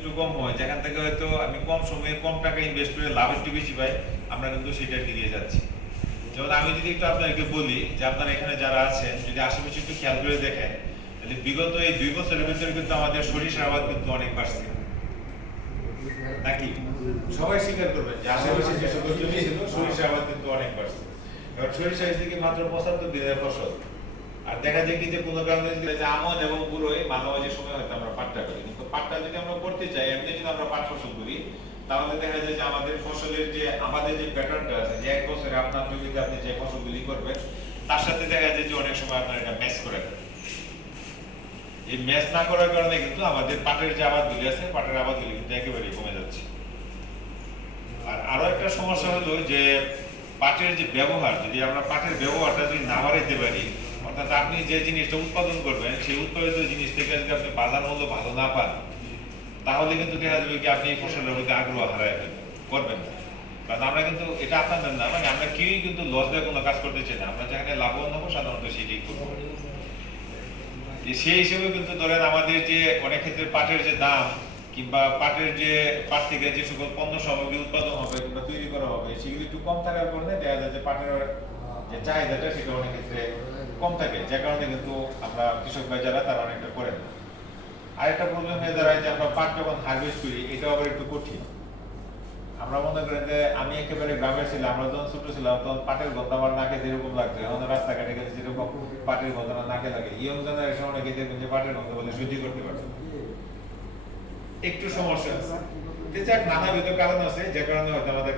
একটু কম হয়। যেখান থেকে হয়তো আমি কম সময়ে কম টাকা ইনভেস্ট করে লাভ একটু বেশি পাই, আমরা কিন্তু সেটা এগিয়ে যাচ্ছি। যেমন আমি যদি একটু আপনাদেরকে বলি যে আপনারা এখানে যারা আছেন, যদি আশেপাশে একটু খেয়াল করে দেখেন, তাহলে বিগত এই দুই বছরের ভিতরে কিন্তু আমাদের সরিষার আবাদ কিন্তু অনেক বাড়ছে। নাকি? সবাই স্বীকার করবেন যে আশেপাশে যে সকল জমি ছিল আবাদ কিন্তু অনেক বাড়ছে। এবার সরিষা এদিকে মাত্র পঁচাত্তর দিনের ফসল। আর দেখা যায় কি যে কোনো কারণে আমন এবং বুড়োই মাঝামাঝি সময় হয়তো আমরা পাটটা করি কিন্তু পাটটা যদি আমরা করতে চাই এমনি যদি আমরা পাট ফসল করি, তাহলে দেখা যায় যে আমাদের ফসলের যে, আমাদের যে প্যাটার্নটা আছে, যে এক বছরে আপনার জমিতে আপনি যে ফসলগুলি করবেন, তার সাথে দেখা যায় যে অনেক সময় আপনার এটা ম্যাচ করে দেয় এই ম্যাচ না করার কারণে কিন্তু আমাদের পাটের যে আবাদগুলি আছে, পাটের আবাদগুলি কিন্তু একেবারেই কমে যাচ্ছে। আর আরও একটা সমস্যা হলো যে, পাটের যে ব্যবহার, যদি আমরা পাটের ব্যবহারটা যদি না বাড়াইতে পারি, অর্থাৎ আপনি যে জিনিসটা উৎপাদন করবেন, সেই উৎপাদিত জিনিস থেকে যদি আপনি বাজার মূল্য ভালো না পান তাহলে কিন্তু দেখা যাবে কি আপনি এই ফসলের প্রতি আগ্রহ হারায় ফেলবেন, করবেন না। আমরা কিন্তু এটা আপনাদের না মানে আমরা কেউই কিন্তু লস দিয়ে কোনো কাজ করতে চাই না। আমরা যেখানে লাভবান হব, সাধারণত সেটাই করব। সেই হিসেবে কিন্তু ধরেন আমাদের যে অনেক ক্ষেত্রে পাটের যে দাম কিংবা পাটের যে, পাট থেকে যে সকল পণ্য সামগ্রী উৎপাদন হবে কিংবা তৈরি করা হবে, সেগুলি একটু কম থাকার কারণে দেখা যায় যে পাটের যে চাহিদাটা সেটা অনেক ক্ষেত্রে কম থাকে। যে কারণে কিন্তু আমরা কৃষক ভাই যারা, তারা অনেকটা করেন না। আরেকটা প্রবলেম হয়ে দাঁড়ায় যে আমরা পাট যখন হারভেস্ট করি এটা আবার একটু কঠিন। আমরা মনে করেন যে আমি একেবারে গ্রামে ছিলাম আমরা যখন ছোট ছিলাম, তখন পাটের গন্ধ আমার নাকে যেরকম লাগতো এখন রাস্তাঘাটে গেলে যেরকম পাটের গন্ধ আমার নাকে লাগে। ইয়ং জেনারেশন অনেকে দেখবেন যে পাটের গন্ধ বলে সহ্য করতে পারছে না। একটু সমস্যা আছে। নানাবিধ কারণ আছে, যে কারণে হয়তো আমাদের